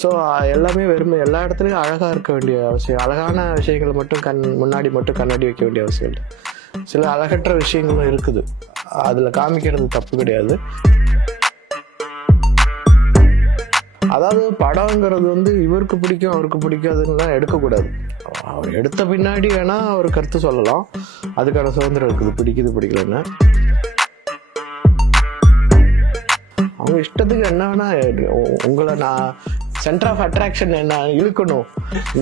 So எல்லாமே வெறுமை எல்லா இடத்துலையும் அழகாக இருக்க வேண்டிய அவசியம், அழகான விஷயங்களை மட்டும் முன்னாடி மட்டும் கண்ணாடி வைக்க வேண்டிய அவசியம் இல்லை. சில அழகற்ற விஷயங்களும் இருக்குது, அதில் காமிக்கிறது தப்பு கிடையாது. அதாவது படங்கிறது வந்து இவருக்கு பிடிக்கும் அவருக்கு பிடிக்காதுன்னு எடுக்கக்கூடாது. அவர் எடுத்த பின்னாடி வேணா அவர் கருத்து சொல்லலாம், அதுக்கான சுதந்திரம் இருக்குது, பிடிக்குது பிடிக்கலன்னு. அவங்க இஷ்டத்துக்கு என்ன வேணா, உங்களை நான் சென்டர் ஆஃப் அட்ராக்ஷன் என்ன இழுக்கணும்,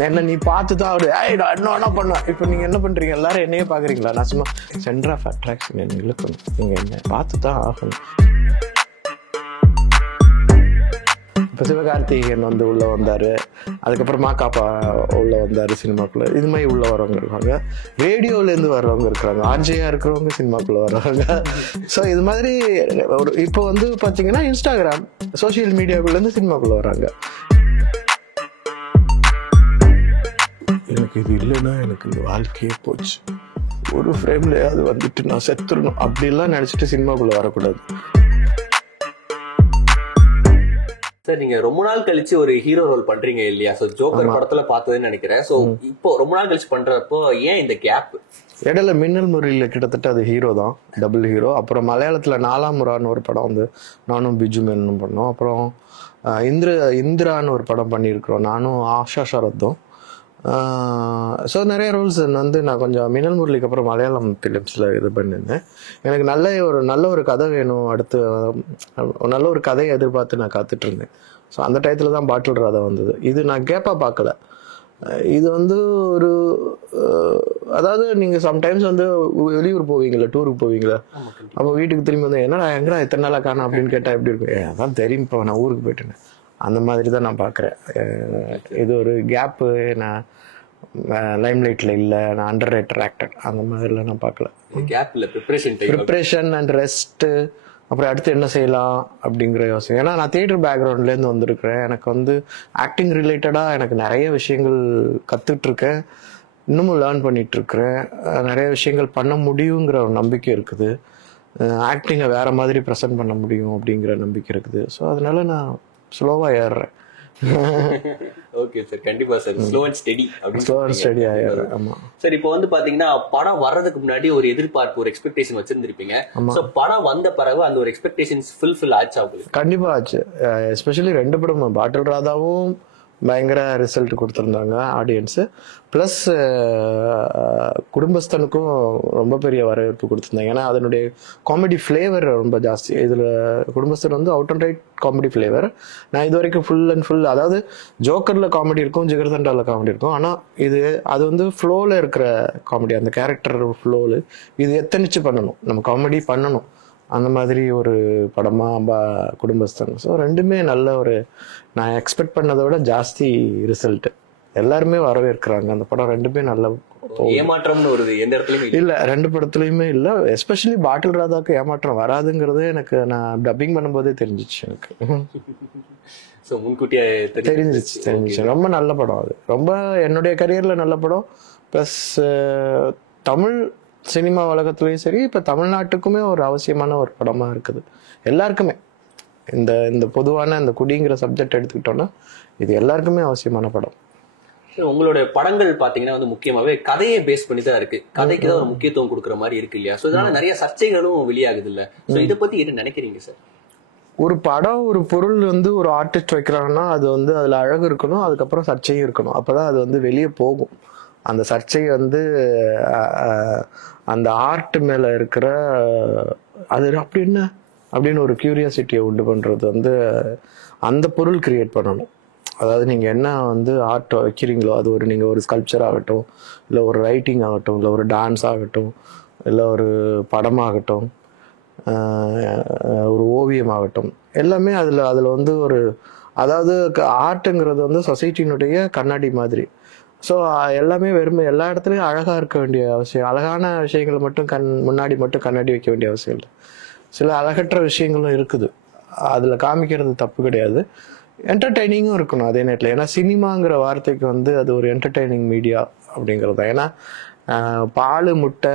என்ன நீ பார்த்து தான் அவரு என்ன வேணா பண்ணுவேன். இப்போ நீங்க என்ன பண்றீங்க, எல்லாரும் என்னையே பாக்குறீங்களா? நான் சும்மா சென்டர் ஆஃப் அட்ராக்ஷன் என்ன இழுக்கணும், நீங்க என்ன பார்த்து தான் ஆகணும். இப்போ சிவகார்த்திகேயன் வந்து உள்ள வந்தாரு, அதுக்கப்புறம் மாக்காப்பா உள்ள வந்தாரு சினிமாக்குள்ள. இது மாதிரி உள்ள வரவங்க இருக்காங்க, ரேடியோலேருந்து வர்றவங்க இருக்கிறாங்க, ஆர்ஜேயா இருக்கிறவங்க சினிமாக்குள்ள வர்றாங்க. ஸோ இது மாதிரி ஒரு இப்போ வந்து பார்த்தீங்கன்னா இன்ஸ்டாகிராம் சோசியல் மீடியாக்குள்ளேருந்து சினிமாக்குள்ள வர்றாங்க. எனக்கு இது இல்லைன்னா எனக்கு இந்த வாழ்க்கையே போச்சு, ஒரு ஃப்ரேம்லையாவது வந்துட்டு நான் செத்துடணும் அப்படிலாம் நினச்சிட்டு சினிமாக்குள்ள வரக்கூடாது. சார், நீங்க ரொம்ப நாள் கழிச்சு ஒரு ஹீரோ ரோல் பண்றீங்க இல்லையா? சோ ஜோக்கர் படத்துல பார்த்ததுன்னு நினைக்கிறேன். சோ இப்போ ரொம்ப நாள் கழிச்சு பண்றப்போ ஏன் இந்த கேப்? இடையில மின்னல் முறையில் கிட்டத்தட்ட அது ஹீரோ தான், டபுள் ஹீரோ. அப்புறம் மலையாளத்துல 4ஆம் முறான்னு ஒரு படம் வந்து நானும் பிஜு மேனும் பண்ணோம். அப்புறம் இந்திரான்னு ஒரு படம் பண்ணியிருக்கிறோம், நானும் ஆஷா ஷரத்தும். ஸோ நிறைய ரோல்ஸ் வந்து நான் கொஞ்சம் மின்னல் முரளிக்கு அப்புறம் மலையாளம் ஃபிலிம்ஸில் இது பண்ணியிருந்தேன். எனக்கு நல்ல ஒரு கதை வேணும், அடுத்து நல்ல ஒரு கதையை எதிர்பார்த்து நான் காத்துட்டு இருந்தேன். ஸோ அந்த டயத்தில் தான் பாட்டில் ராதா வந்தது. இது நான் கேப்பாக பார்க்கல, இது வந்து ஒரு அதாவது நீங்கள் சம்டைம்ஸ் வந்து வெளியூர் போவீங்களா, டூருக்கு போவீங்களா, அப்போ வீட்டுக்கு திரும்பி வந்து என்னடா எங்கடா இத்தனை நாளாக காணும் அப்படின்னு கேட்டால் எப்படி இருக்கும், அதான் தெரியும் இப்போ நான் ஊருக்கு போயிட்டேன்னு. அந்த மாதிரி தான் நான் பார்க்குறேன். இது ஒரு கேப்பு, நான் லைம்லைட்டில் இல்லை, நான் அண்டர் ரேட்டட் ஆக்டர் அந்த மாதிரிலாம் நான் பார்க்கல. கேப்ல ப்ரிப்ரேஷன் அண்ட் ரெஸ்ட்டு, அப்புறம் அடுத்து என்ன செய்யலாம் அப்படிங்கிற யோசனை. ஏன்னா நான் தியேட்டர் பேக்ரவுண்ட்லேருந்து வந்திருக்கிறேன், எனக்கு வந்து ஆக்டிங் ரிலேட்டடாக எனக்கு நிறைய விஷயங்கள் கற்றுட்ருக்கேன், இன்னமும் லேர்ன் பண்ணிகிட்ருக்கிறேன், நிறைய விஷயங்கள் பண்ண முடியுங்கிற ஒரு நம்பிக்கை இருக்குது, ஆக்டிங்கை வேறு மாதிரி ப்ரெசென்ட் பண்ண முடியும் அப்படிங்கிற நம்பிக்கை இருக்குது. ஸோ அதனால நான் ஸ்லோவா ஏறுறேன். ஓகே சார், கண்டிப்பா சார். ஸ்லோ அண்ட் ஸ்டெடி ஆயிடுறேன். ஆமா சார், இப்போ வந்து பாத்தீங்கன்னா படம் வர்றதுக்கு முன்னாடி ஒரு எதிர்பார்ப்பு, ஒரு எக்ஸ்பெக்டேஷன் வச்சிருந்திருப்பீங்க. சோ படம் வந்த பிறகு அந்த ஒரு எக்ஸ்பெக்டேஷன்ஸ் ஃபுல்ஃபில் ஆச்சா உங்களுக்கு? கண்டிப்பா ஆச்சு. எஸ்பெஷலி 2 படமும் பாட்டில் ராதாவும் பயங்கர ரிசல்ட் கொடுத்துருந்தாங்க ஆடியன்ஸு, ப்ளஸ் குடும்பஸ்தனுக்கும் ரொம்ப பெரிய வரவேற்பு கொடுத்துருந்தாங்க. ஏன்னா அதனுடைய காமெடி ஃப்ளேவர் ரொம்ப ஜாஸ்தி. இதில் குடும்பஸ்தன் வந்து out and right comedy flavour. நான் இது வரைக்கும் ஃபுல் அண்ட் ஃபுல், அதாவது ஜோக்கரில் காமெடி இருக்கும், ஜிகர்தண்டாவில் காமெடி இருக்கும், ஆனால் அது வந்து ஃப்ளோவில் இருக்கிற காமெடி, அந்த கேரக்டர் ஃப்ளோவில் இது எத்தனிச்சு பண்ணணும், நம்ம காமெடி பண்ணணும், அந்த மாதிரி ஒரு படமாக குடும்பஸ்தன். ஸோ ரெண்டுமே நல்ல ஒரு, நான் எக்ஸ்பெக்ட் பண்ணதை விட ஜாஸ்தி ரிசல்ட், எல்லாருமே வரவேற்கிறாங்க அந்த படம். ரெண்டுமே நல்ல ஏமாற்றம்னு ஒரு எந்த இடத்துலயும் இல்லை, 2 படத்துலையுமே இல்லை. எஸ்பெஷலி பாட்டில் ராதாவுக்கு ஏமாற்றம் வராதுங்கிறது எனக்கு நான் டப்பிங் பண்ணும்போதே தெரிஞ்சிச்சு, எனக்கு முன்கூட்டியே தெரிஞ்சிச்சு. ரொம்ப நல்ல படம் அது, ரொம்ப என்னுடைய கரியரில் நல்ல படம். ப்ளஸ் தமிழ் சினிமா உலகத்துலேயும் சரி, இப்போ தமிழ்நாட்டுக்குமே ஒரு அவசியமான ஒரு படமாக இருக்குது எல்லாருக்குமே. இந்த பொதுவான இந்த குடிங்கிற சப்ஜெக்ட் எடுத்துக்கிட்டோன்னா இது எல்லாருக்குமே அவசியமான படம். உங்களோட படங்கள் பாத்தீங்கன்னா வந்து முக்கியமாவே கதையை பேஸ் பண்ணி தான் இருக்கு, கதைக்கு தான் ஒரு முக்கியத்துவம் கொடுக்குற மாதிரி இருக்கு இல்லையா? சோ இதனால நிறைய சர்ச்சைகளும் வெளியாகுது இல்ல? சோ இதை பத்தி என்ன நினைக்கிறீங்க சார்? ஒரு படம், ஒரு பொருள் வந்து ஒரு ஆர்டிஸ்ட் வைக்கிறாங்கன்னா அது வந்து அதுல அழகு இருக்கணும், அதுக்கப்புறம் சர்ச்சையும் இருக்கணும், அப்பதான் அது வந்து வெளியே போகும். அந்த சர்ச்சை வந்து அந்த ஆர்ட் மேல இருக்கிற அது அப்படி என்ன அப்படின்னு ஒரு கியூரியாசிட்டியை உண்டு பண்றது வந்து அந்த பொருள் கிரியேட் பண்ணணும். அதாவது நீங்கள் என்ன வந்து ஆர்ட் வைக்கிறீங்களோ, அது நீங்கள் ஒரு ஸ்கல்ப்சர் ஆகட்டும், இல்லை ஒரு ரைட்டிங் ஆகட்டும், இல்லை ஒரு டான்ஸ் ஆகட்டும், இல்லை ஒரு படமாகட்டும், ஒரு ஓவியம் ஆகட்டும், எல்லாமே அதில் வந்து ஒரு, அதாவது ஆர்ட்டுங்கிறது வந்து சொசைட்டினுடைய கண்ணாடி மாதிரி. ஸோ எல்லாமே வெறுமை எல்லா இடத்துலையும் அழகாக இருக்க வேண்டிய அவசியம், அழகான விஷயங்களை மட்டும் முன்னாடி மட்டும் கண்ணாடி வைக்க வேண்டிய அவசியம் இல்லை. சில அழகற்ற விஷயங்களும் இருக்குது, அதில் காமிக்கிறது தப்பு கிடையாது. என்டர்டெய்னிங்கும் இருக்கணும் அதே நேரத்தில். ஏன்னா சினிமாங்கிற வார்த்தைக்கு வந்து அது ஒரு என்டர்டெய்னிங் மீடியா அப்படிங்கிறது தான். ஏன்னா பால், முட்டை,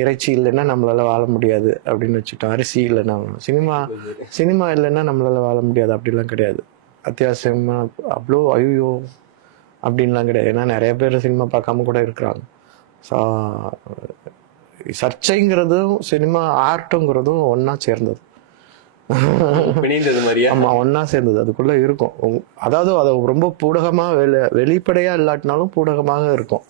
இறைச்சி இல்லைன்னா நம்மளால வாழ முடியாது அப்படின்னு வச்சுட்டோம். அரிசி இல்லைன்னா சினிமா இல்லைன்னா நம்மளால வாழ முடியாது அப்படிலாம் கிடையாது. அத்தியாவசியமா அவ்வளோ ஐயோ அப்படின்லாம் கிடையாது. ஏன்னா நிறைய பேர் சினிமா பார்க்காம கூட இருக்கிறாங்க. ஸோ சர்ச்சைங்கிறதும் சினிமா ஆர்ட்டுங்கிறதும் ஒன்னா சேர்ந்தது. பிணைந்தது மாதிரியா? ஆமா, ஒன்னா சேர்ந்தது, அதுக்குள்ள இருக்கும். அதாவது அது ரொம்ப பூடகமா வெளிப்படையா இல்லாட்டினாலும் பூடகமாக இருக்கும்.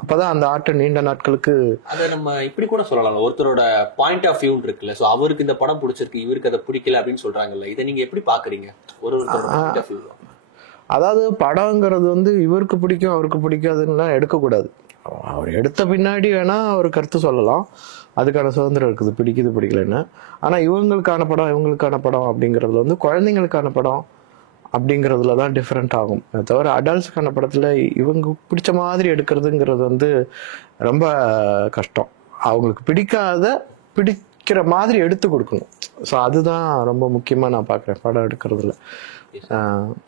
அப்பதான் அந்த ஆர்ட் நீண்ட நாட்களுக்கு. அதை நம்ம இப்படி கூட சொல்லலாம், ஒருத்தரோட பாயிண்ட் ஆஃப் வியூ இருக்குல்ல. சோ அவருக்கு இந்த படம் பிடிச்சிருக்கு, இவருக்கு அதை பிடிக்கல அப்படின்னு சொல்றாங்கல்ல. இதை நீங்க எப்படி பாக்குறீங்க? ஒருத்தரோட பாயிண்ட் ஆஃப் வியூ. அதாவது படங்கிறது வந்து இவருக்கு பிடிக்கும் அவருக்கு பிடிக்காதுன்னா எடுக்கக்கூடாது. அவர் எடுத்த பின்னாடி வேணா அவர் கருத்து சொல்லலாம், அதுக்கான சுதந்திரம் இருக்குது, பிடிக்குது பிடிக்கலன்னு. ஆனா இவங்களுக்கான படம் அப்படிங்கறதுல வந்து குழந்தைங்களுக்கான படம் அப்படிங்கிறதுல தான் டிஃப்ரெண்ட் ஆகும். தவிர அடல்ட்ஸ்க்கான படத்துல இவங்க பிடிச்ச மாதிரி எடுக்கிறதுங்கிறது வந்து ரொம்ப கஷ்டம். அவங்களுக்கு பிடிக்கிற மாதிரி எடுத்து கொடுக்கணும். ஸோ அதுதான் ரொம்ப முக்கியமா நான் பாக்குறேன் படம் எடுக்கிறதுல.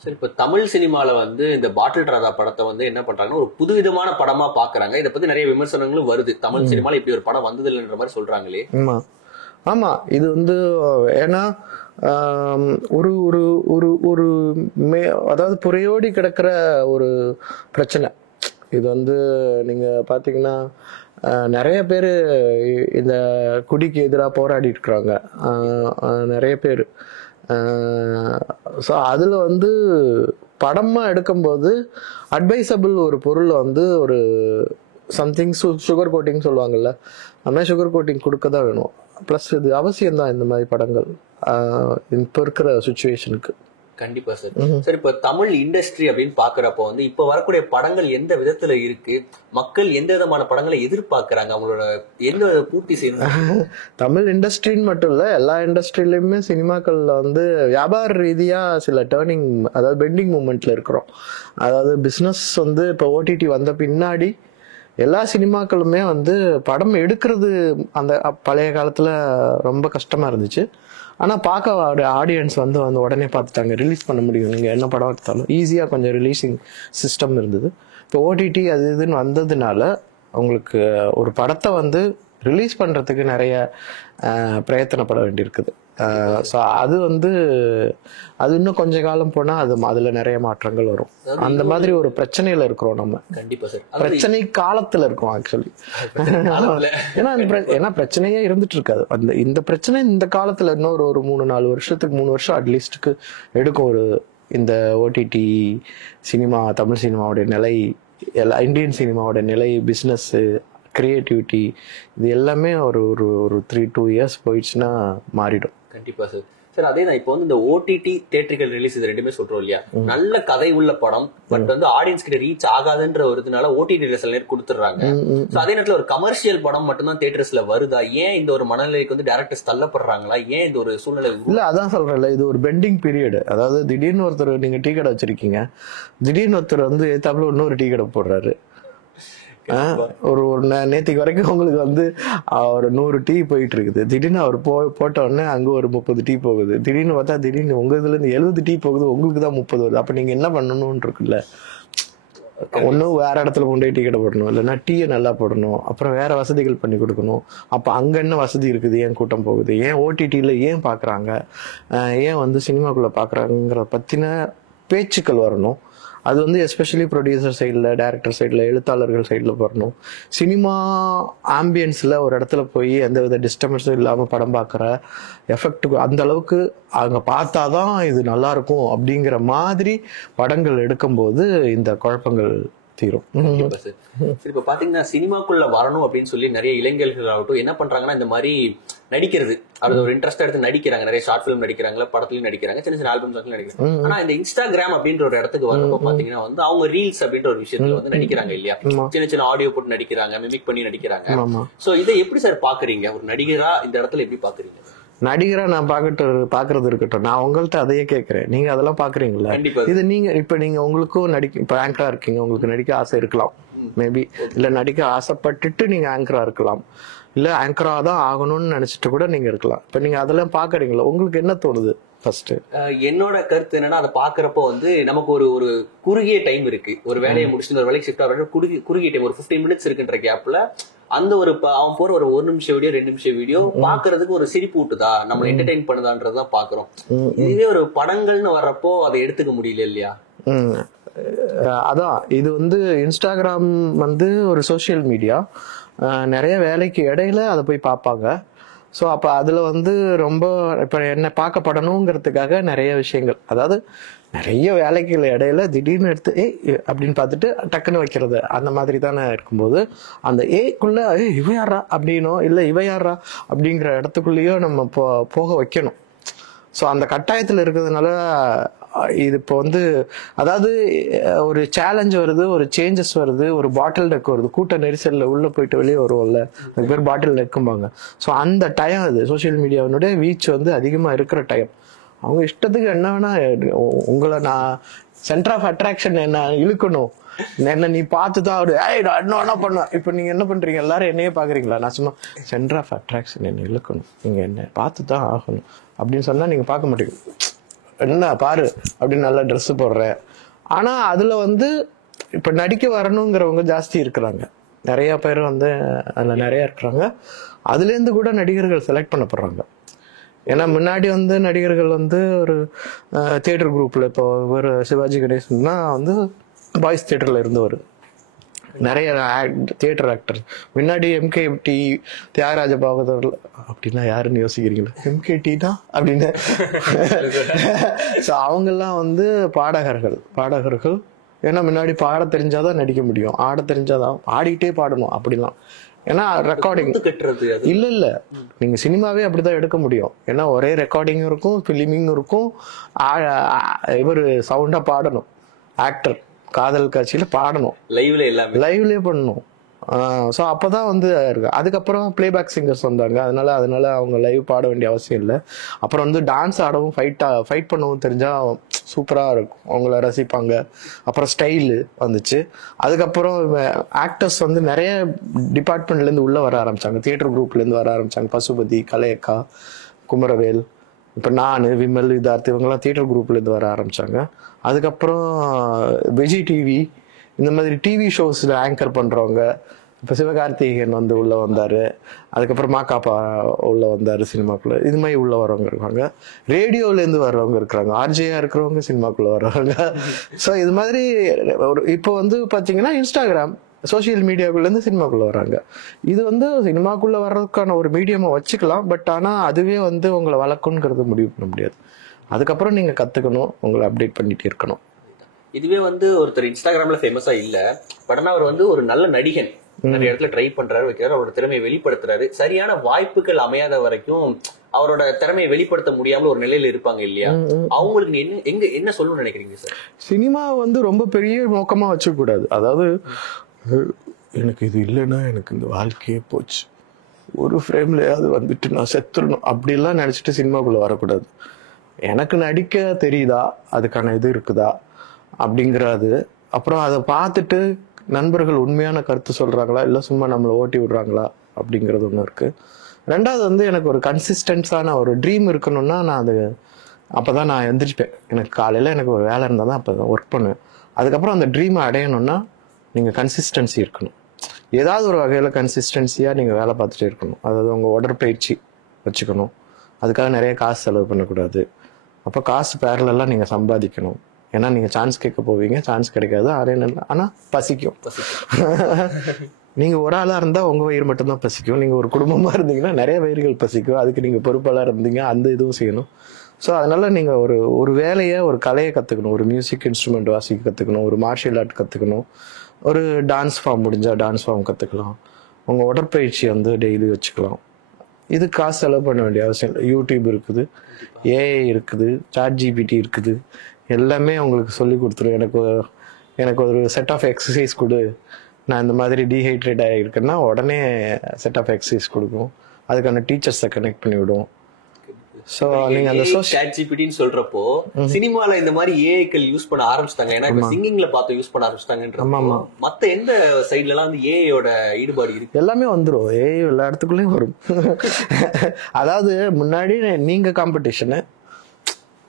சரி, இப்ப தமிழ் சினிமால வந்து இந்த பாட்டில் ராதா படத்தை வந்து என்ன பண்றாங்கன்னா ஒரு புதுவிதமான படமா பாக்குறாங்க. இதை பத்தி நிறைய விமர்சனங்களும் வருது. தமிழ் சினிமால இப்படி ஒரு படம் வந்தது இல்லைன்ற மாதிரி சொல்றாங்களே. ஆமா, இது வந்து ஏன்னா ஒரு ஒரு ஒரு ஒரு அதாவது புறையோடி கிடக்கிற ஒரு பிரச்சனை இது வந்து. நீங்க பாத்தீங்கன்னா நிறைய பேர் இந்த குடிக்கு எதிராக போராடி இருக்கிறாங்க, நிறைய பேர். ஸோ அதில் வந்து படமா எடுக்கும்போது அட்வைசபிள் ஒரு பொருள் வந்து ஒரு சம்திங் சுகர் கோட்டிங் சொல்லுவாங்கல்ல, அந்த மாதிரி சுகர் கோட்டிங் கொடுக்க தான் வேணும். ப்ளஸ் இது அவசியம்தான் இந்த மாதிரி படங்கள் இப்போ இருக்கிற சுச்சுவேஷனுக்கு. கண்டிப்பா சார். சார், இப்ப தமிழ் இண்டஸ்ட்ரி அப்படின்னு பாக்குறப்ப வந்து இப்ப வரக்கூடிய படங்கள் எந்த விதத்துல இருக்கு, மக்கள் எந்த விதமான படங்களை எதிர்பார்க்கறாங்க, அவங்களோட எந்த பூர்த்தி செய்யணும்? தமிழ் இண்டஸ்ட்ரின்னு மட்டும் இல்ல, எல்லா இண்டஸ்ட்ரியிலுமே சினிமாக்கள்ல வந்து வியாபார ரீதியா சில டேர்னிங், அதாவது பெண்டிங் மூமெண்ட்ல இருக்கிறோம். அதாவது பிசினஸ் வந்து இப்ப ஓடிடி வந்த பின்னாடி எல்லா சினிமாக்களுமே வந்து படம் எடுக்கிறது அந்த பழைய காலத்துல ரொம்ப கஷ்டமா இருந்துச்சு. ஆனா பார்க்க ஆடியன்ஸ் வந்து உடனே பார்த்துட்டாங்க, ரிலீஸ் பண்ண முடியும், நீங்க என்ன படம் எடுத்தாலும் ஈஸியா கொஞ்சம் ரிலீசிங் சிஸ்டம் இருந்தது. இப்போ ஓடிடி அது இதுன்னு வந்ததுனால உங்களுக்கு ஒரு படத்தை வந்து ரிலீஸ் பண்றதுக்கு நிறைய பிரயத்தனப்பட வேண்டியிருக்குது. ஸோ அது வந்து அது இன்னும் கொஞ்ச காலம் போனா அதுல நிறைய மாற்றங்கள் வரும். அந்த மாதிரி ஒரு பிரச்சனையில இருக்கிறோம் நம்ம. கண்டிப்பா சார், பிரச்சனை காலத்துல இருக்கோம் ஆக்சுவலி. ஏன்னா பிரச்சனையே இருந்துட்டு இருக்காது. இந்த பிரச்சனை இந்த காலத்துல இன்னொரு ஒரு 3-4 வருஷத்துக்கு 3 வருஷம் அட்லீஸ்டுக்கு எடுக்கும். ஒரு இந்த ஓடிடி சினிமா, தமிழ் சினிமாவோட நிலை, இந்தியன் சினிமாவோட நிலை, பிசினஸ், கிரியேட்டிவிட்டி, இது எல்லாமே ஒரு ஒரு 3-2 இயர்ஸ் போயிடுச்சுன்னா மாறிடும். கண்டிப்பா சார். சார், அதே தான் இப்போ வந்து இந்த ஓடிடி தியேட்டரிக்கல் ரிலீஸ் இது ரெண்டுமே சொல்றோம் இல்லையா, நல்ல கதை உள்ள படம் பட் வந்து ஆடியன்ஸ் கிட்ட ரீச் ஆகாதுன்ற ஒரு இதனால ஓடிடி சில நேரம் கொடுத்துறாங்க. அதே நேரத்துல ஒரு கமர்ஷியல் படம் மட்டும்தான் தியேட்டர்ஸ்ல வருதா? ஏன் இந்த ஒரு மனநிலைக்கு வந்து டைரக்டர்ஸ் தள்ளப்படுறாங்களா? ஏன் இந்த ஒரு சூழ்நிலை? இல்ல, அதான் சொல்றேன்ல, இது ஒரு பெண்டிங் பீரியட். அதாவது திடீர்னு ஒருத்தர், நீங்க டீ கடை வச்சிருக்கீங்க, திடீர்னு ஒருத்தர் வந்து தமிழ்ல இன்னொரு டீ கடை போடுறாரு. ஒரு நேற்றுக்கு வரைக்கும் உங்களுக்கு வந்து ஒரு 100 டீ போயிட்டு இருக்குது. திடீர்னு அவர் போட்ட உடனே அங்க ஒரு 30 டீ போகுது. திடீர்னு பார்த்தா திடீர்னு உங்க இதுல இருந்து 70 டீ போகுது, உங்களுக்கு தான் 30 வருது. அப்ப நீங்க என்ன பண்ணணும்னு இருக்குல்ல, ஒன்னும் வேற இடத்துல கொண்டு டீ கடை போடணும், இல்லைன்னா டீயை நல்லா போடணும், அப்புறம் வேற வசதிகள் பண்ணி கொடுக்கணும். அப்ப அங்க என்ன வசதி இருக்குது, ஏன் கூட்டம் போகுது, ஏன் ஓடிடியில ஏன் பாக்குறாங்க, ஏன் வந்து சினிமாக்குள்ள பாக்குறாங்கிற பத்தின பேச்சுக்கள் வரணும். அது வந்து எஸ்பெஷலி ப்ரொடியூசர் சைடில், டைரக்டர் சைடில், எழுத்தாளர்கள் சைடில் வரணும். சினிமா ஆம்பியன்ஸில் ஒரு இடத்துல போய் எந்த வித டிஸ்டர்பன்ஸும் இல்லாமல் படம் பார்க்குற எஃபெக்ட் அந்த அளவுக்கு அங்கே பார்த்தாதான் இது நல்லா இருக்கும் அப்படிங்கிற மாதிரி படங்கள் எடுக்கும்போது இந்த குழப்பங்கள் தீரும். இப்ப பாத்தீங்கன்னா சினிமாக்குள்ள வரணும் அப்படின்னு சொல்லி நிறைய இளைஞர்கள் ஆகட்டும் என்ன பண்றாங்கன்னா, இந்த மாதிரி நடிக்கிறது, அது ஒரு இன்ட்ரெஸ்டா எடுத்து நடிக்கிறாங்க. நிறைய ஷார்ட் பிலிம் நடிக்கிறாங்க, படத்துலயும் நடிக்கிறாங்க, சின்ன சின்ன ஆல்பம் சாங்ஸ்ல நடிக்கிறாங்க. ஆனா இந்த இன்ஸ்டாகிராம் அப்படின்ற ஒரு இடத்துக்கு வரப்போ பாத்தீங்கன்னா வந்து அவங்க ரீல்ஸ் அப்படின்ற ஒரு விஷயத்துல வந்து நடிக்கிறாங்க இல்லையா, சின்ன சின்ன ஆடியோ போட்டு நடிக்கிறாங்க, மிமிக் பண்ணி நடிக்கிறாங்க. சோ இதை எப்படி சார் பாக்குறீங்க? ஒரு நடிகரா இந்த இடத்துல எப்படி பாக்குறீங்க? நடிகரா நான் பாக்குறது இருக்கட்டும், நான் உங்கள்கிட்ட அதையே கேட்கிறேன், நீங்க அதெல்லாம் பாக்குறீங்களா? இது நீங்க இப்ப நீங்க உங்களுக்கும் இப்ப ஆங்கரா இருக்கீங்க, உங்களுக்கு நடிக்க ஆசை இருக்கலாம், மேபி இல்ல நடிக்க ஆசைப்பட்டுட்டு நீங்க ஆங்கரா இருக்கலாம், இல்ல ஆங்கரா தான் ஆகணும்னு நினைச்சிட்டு கூட நீங்க இருக்கலாம். இப்ப நீங்க அதெல்லாம் பாக்குறீங்களா? உங்களுக்கு என்ன தோணுது? ஃபர்ஸ்ட். என்னோட கருத்து என்னன்னா, அதை பாக்குறப்போ வந்து நமக்கு ஒரு ஒரு குறுகிய டைம் இருக்கு. ஒரு வேலையை முடிச்சுட்டு ஒரு வேலைக்கு ஷிஃப்ட் ஆகிற குறுகிய டைம், ஒரு 15 மினிட்ஸ் இருக்குன்ற கேப்ல அந்த ஒரு அவன் போற ஒரு 1 நிமிஷம் வீடியோ 2 நிமிஷம் வீடியோ பாக்குறதுக்கு ஒரு சிரிப்பு ஊட்டுதா, நம்ம என்டர்டைன் பண்ணுதான்றதான் பாக்குறோம். இதுவே ஒரு படங்கள்னு வர்றப்போ அதை எடுத்துக்க முடியல இல்லையா? அதான் இது வந்து இன்ஸ்டாகிராம் வந்து ஒரு சோசியல் மீடியா, நிறைய வேலைக்கு இடையில அதை போய் பார்ப்பாங்க. ஸோ அப்போ அதில் வந்து ரொம்ப இப்போ என்ன பார்க்கப்படணுங்கிறதுக்காக நிறைய விஷயங்கள், அதாவது நிறைய வேலைகள் இடையில திடீர்னு எடுத்து அப்படின்னு பார்த்துட்டு டக்குன்னு வைக்கிறது அந்த மாதிரி தானே இருக்கும்போது, அந்த ஏக்குள்ள இவ யாரா அப்படின்னோ இல்லை இவ யாரா அப்படிங்கிற இடத்துக்குள்ளேயோ நம்ம போக வைக்கணும். ஸோ அந்த கட்டாயத்தில் இருக்கிறதுனால இது இப்போ வந்து, அதாவது ஒரு சேலஞ்ச் வருது, ஒரு சேஞ்சஸ் வருது, ஒரு பாட்டில் நெக் வருது, கூட்ட நெரிசலில் உள்ளே போயிட்டு வெளியே வருவோம்ல, அதுக்கு பேர் பாட்டில் நெக்கும்பாங்க. ஸோ அந்த டைம் அது சோசியல் மீடியாவினுடைய ரீச் வந்து அதிகமாக இருக்கிற டைம். அவங்க இஷ்டத்துக்கு என்ன வேணா, உங்களை நான் சென்டர் ஆஃப் அட்ராக்ஷன் என்ன இழுக்கணும், என்ன நீ பார்த்து தான் ஒரு என்ன பண்ணுவேன். இப்போ நீங்கள் என்ன பண்ணுறீங்க, எல்லாரும் என்னையே பார்க்குறீங்களா, நான் சும்மா சென்டர் ஆஃப் அட்ராக்ஷன் என்ன இழுக்கணும், நீங்கள் என்ன பார்த்து தான் ஆகணும் அப்படின்னு சொன்னால் நீங்கள் பார்க்க மாட்டீங்க. என்ன பாரு அப்படின்னு நல்லா ட்ரெஸ் போடுறேன். ஆனால் அதில் வந்து இப்போ நடிக்க வரணுங்கிறவங்க ஜாஸ்தி இருக்கிறாங்க, நிறைய பேர் வந்து அதில் நிறையா இருக்கிறாங்க. அதுலேருந்து கூட நடிகர்கள் செலக்ட் பண்ணப்படுறாங்க. ஏன்னா முன்னாடி வந்து நடிகர்கள் வந்து ஒரு தியேட்டர் குரூப்பில், இப்போ ஒரு சிவாஜி கணேசன்னா வந்து பாய்ஸ் தியேட்டரில் இருந்தவர், நிறைய தியேட்டர் ஆக்டர். முன்னாடி எம்கேடி, தியாகராஜ பாகவதர் அப்படின்னா யாருன்னு யோசிக்கிறீங்களா, எம்கேடி தான் அப்படின்னு. ஸோ அவங்கெல்லாம் வந்து பாடகர்கள். ஏன்னா முன்னாடி பாட தெரிஞ்சாதான் நடிக்க முடியும், ஆட தெரிஞ்சாதான், ஆடிக்கிட்டே பாடணும் அப்படிலாம். ஏன்னா ரெக்கார்டிங் இல்ல நீங்க சினிமாவே அப்படிதான் எடுக்க முடியும். ஏன்னா ஒரே ரெக்கார்டிங்கும் இருக்கும், பிலிமிங்கும் இருக்கும், இவர் சவுண்டா பாடணும், ஆக்டர் காதல் காட்சியில பாடணும், லைவ்லயே பண்ணணும். ஸோ அப்போதான் வந்து இருக்கு. அதுக்கப்புறம் பிளேபேக் சிங்கர்ஸ் வந்தாங்க, அதனால அவங்க லைவ் பாட வேண்டிய அவசியம் இல்லை. அப்புறம் வந்து டான்ஸ் ஆடவும் ஃபைட் பண்ணவும் தெரிஞ்சா சூப்பராக இருக்கும், அவங்கள ரசிப்பாங்க. அப்புறம் ஸ்டைலு வந்துச்சு. அதுக்கப்புறம் ஆக்டர்ஸ் வந்து நிறைய டிபார்ட்மெண்ட்லேருந்து உள்ளே வர ஆரம்பிச்சாங்க, தியேட்டர் குரூப்லேருந்து வர ஆரம்பிச்சாங்க. பசுபதி, கலையக்கா, குமரவேல், இப்போ நான், விமல், விதார்த், இவங்கெல்லாம் தியேட்டர் குரூப்லேருந்து வர ஆரம்பிச்சாங்க. அதுக்கப்புறம் விஜய் டிவி, இந்த மாதிரி டிவி ஷோஸில் ஆங்கர் பண்ணுறவங்க, இப்போ சிவகார்த்திகேயன் வந்து உள்ளே வந்தார். அதுக்கப்புறம் மாக்காப்பா உள்ளே வந்தார் சினிமாக்குள்ளே. இது மாதிரி உள்ளே வரவங்க இருக்காங்க. ரேடியோலேருந்து வர்றவங்க இருக்கிறாங்க, ஆர்ஜேயாக இருக்கிறவங்க சினிமாக்குள்ளே வர்றவங்க. ஸோ இது மாதிரி ஒரு இப்போ வந்து பார்த்தீங்கன்னா இன்ஸ்டாகிராம் சோசியல் மீடியாக்குள்ளேருந்து சினிமாக்குள்ளே வராங்க. இது வந்து சினிமாக்குள்ளே வர்றதுக்கான ஒரு மீடியமாக வச்சுக்கலாம். பட் ஆனால் அதுவே வந்து உங்களை வளர்க்குங்கிறது முடிவு பண்ண முடியாது. அதுக்கப்புறம் நீங்கள் கற்றுக்கணும், உங்களை அப்டேட் பண்ணிகிட்டே இருக்கணும். இதுவே வந்து ஒருத்தர் இன்ஸ்டாகிராம்ல ஃபேமஸா இல்ல, பட் ஆனா அவர் வந்து ஒரு நல்ல நடிகன், நிறைய இடத்துல ட்ரை பண்றாரு, வைக்கிறாரு, அவரோட திறமையை வெளிப்படுத்துறாரு. சரியான வாய்ப்புகள் அமையாத வரைக்கும் அவரோட திறமையை வெளிப்படுத்த முடியாம ஒரு நிலையில இருப்பாங்க இல்லையா? அவங்களுக்கு நீ என்ன சொல்லணும்னு நினைக்கிறீங்க சார்? சினிமா வந்து ரொம்ப பெரிய நோக்கமா வச்சுக்க கூடாது. அதாவது எனக்கு இது இல்லைன்னா எனக்கு இந்த வாழ்க்கையே போச்சு, ஒரு ஃப்ரேம்லயாவது வந்துட்டு நான் செத்துடணும் அப்படிலாம் நினைச்சிட்டு சினிமாக்குள்ள வரக்கூடாது. எனக்கு நடிக்க தெரியுதா, அதுக்கான இது இருக்குதா அப்படிங்கிறது. அப்புறம் அதை பார்த்துட்டு நண்பர்கள் உண்மையான கருத்து சொல்றாங்களா, இல்லை சும்மா நம்மளை ஓட்டி விடுறாங்களா அப்படிங்கிறது ஒன்று இருக்கு. ரெண்டாவது வந்து எனக்கு ஒரு கன்சிஸ்டன்ஸான ஒரு ட்ரீம் இருக்கணும்னா நான் அது அப்போதான் நான் எந்திரிப்பேன். எனக்கு காலையில் எனக்கு ஒரு வேலை இருந்தால் தான் அப்போ தான் ஒர்க் பண்ணுவேன். அதுக்கப்புறம் அந்த ட்ரீமை அடையணும்னா நீங்கள் கன்சிஸ்டன்சி இருக்கணும். ஏதாவது ஒரு வகையில் கன்சிஸ்டன்சியாக நீங்கள் வேலை பார்த்துட்டே இருக்கணும். அதாவது உங்கள் உடற்பயிற்சி வச்சுக்கணும், அதுக்காக நிறைய காசு செலவு பண்ணக்கூடாது. அப்போ காசு பேரலெல்லாம் நீங்கள் சம்பாதிக்கணும். ஏன்னா நீங்கள் சான்ஸ் கேட்க போவீங்க, சான்ஸ் கிடைக்காது, ஆனால் பசிக்கும். நீங்கள் ஒரு ஆளாக இருந்தால் உங்கள் வயிறு மட்டும்தான் பசிக்கும். நீங்கள் ஒரு குடும்பமாக இருந்தீங்கன்னா நிறைய வயிறுகள் பசிக்கும். அதுக்கு நீங்கள் பொறுப்பாளாக இருந்தீங்க, அந்த இதுவும் செய்யணும். ஸோ அதனால் நீங்கள் ஒரு வேலையை, ஒரு கலையை கற்றுக்கணும். ஒரு மியூசிக் இன்ஸ்ட்ருமெண்ட் வாசிக்க கற்றுக்கணும், ஒரு மார்ஷியல் ஆர்ட் கற்றுக்கணும், ஒரு டான்ஸ் ஃபார்ம் முடிஞ்சால் டான்ஸ் ஃபார்ம் கற்றுக்கலாம், உங்கள் உடற்பயிற்சி வந்து டெய்லி வச்சுக்கலாம். இது காசு செலவு பண்ண வேண்டிய அவசியம் இல்லை. யூடியூப் இருக்குது, ஏஐ இருக்குது, ChatGPT இருக்குது, எல்லாமே உங்களுக்கு சொல்லி கொடுத்துரும். எனக்கு ஒரு செட் ஆஃப் எக்ஸசைஸ் கொடு, நான் இந்த மாதிரி டீஹைட்ரேட் ஆகிருக்கேன்னா உடனே செட் ஆஃப் எக்ஸசைஸ் கொடுக்கும். அதுக்கான டீச்சர்ஸை கனெக்ட் பண்ணி விடும். சோ நீங்க அந்த ChatGPTன்னு சொல்றப்போ சினிமால இந்த மாதிரி ஏஐக்கள் யூஸ் பண்ண ஆரம்பிச்சிட்டாங்க. ஏன்னா இப்ப சிங்கிங்ல பார்த்து யூஸ் பண்ண ஆரம்பிச்சிட்டாங்கன்ற. மத்த எந்த சைடுல எல்லாம் வந்து ஏஐயோட ஈடுபாடு இருக்கு? எல்லாமே வந்துரும், ஏஐ எல்லா இடத்துக்குள்ளேயும் வரும். அதாவது முன்னாடி நீங்க காம்படிஷனு,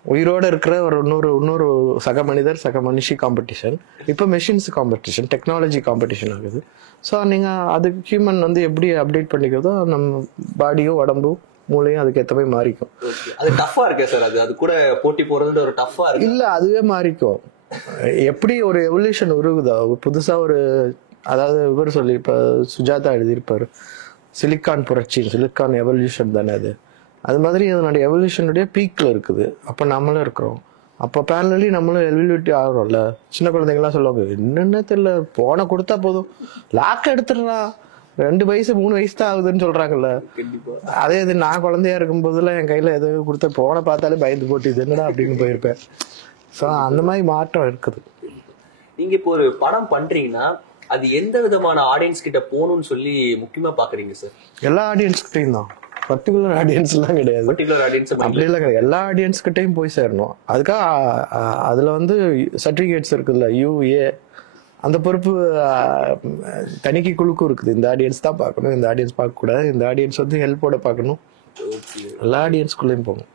உயிரோட இருக்கிற ஒரு இன்னொரு சக மனிதர் சக மனுஷி காம்படிஷன். இப்போ மெஷின்ஸ் காம்படிஷன், டெக்னாலஜி காம்படிஷன் ஆகுது. ஸோ நீங்கள் அதுக்கு ஹியூமன் வந்து எப்படி அப்டேட் பண்ணிக்கிறதோ நம்ம பாடியும் உடம்பும் மூளையும் அதுக்கு ஏற்ற மாதிரி மாறிக்கும். அது டஃபா இருக்கு சார். அது கூட போட்டி போறது ஒரு டஃபா இருக்கு. இல்ல அதுவே மாறிக்கும். எப்படி ஒரு எவல்யூஷன் உருகுதா, புதுசா ஒரு, அதாவது இவர் சொல்லி இப்ப சுஜாதா எழுதியிருப்பாரு சிலிக்கான் புரட்சி, சிலிக்கான் எவல்யூஷன் தானே அது. அது மாதிரி அதனுடைய எவல்யூஷனுடைய பீக்ல இருக்குது. அப்ப நம்மளும் இருக்கிறோம். அப்ப பேரலி நம்மளும் எவல்யூட்டி ஆகிறோம்ல. சின்ன குழந்தைங்கலாம் சொல்லுவாங்க, என்னென்ன தெரியல, போனை கொடுத்தா போதும் லாக் எடுத்துடுறா, 2 வயசு 3 வயசு தான் ஆகுதுன்னு சொல்றாங்கல்ல. அதே இது நான் குழந்தையா இருக்கும் போதுல என் கையில எதோ கொடுத்த போனை பார்த்தாலே பயந்து போட்டு இது என்னடா அப்படின்னு போயிருப்பேன். ஸோ அந்த மாதிரி மாற்றம் இருக்குது. நீங்க இப்போ ஒரு படம் பண்றீங்கன்னா அது எந்த விதமான ஆடியன்ஸ் கிட்ட போகணும்னு சொல்லி முக்கியமா பாக்குறீங்க சார்? எல்லா ஆடியன்ஸ் கிட்டையும் தான், பர்டிகுலர் ஆடியன்ஸ் எல்லாம் கிடையாது. பர்டிகுலர் ஆடியன்ஸ் அப்படி எல்லாம் கிடையாது, எல்லா ஆடியன்ஸ் கிட்டையும் போய் சேரணும். அதுக்காக அதுல வந்து சர்டிபிகேட்ஸ் இருக்குல்ல, யூஏ, அந்த பொறுப்பு தணிக்கை குழுக்கும் இருக்குது. இந்த ஆடியன்ஸ் தான் பார்க்கணும், இந்த ஆடியன்ஸ் பார்க்க கூடாது, இந்த ஆடியன்ஸ் வந்து ஹெல்ப்போட பார்க்கணும். எல்லா ஆடியன்ஸ்குள்ளேயும் போகணும்.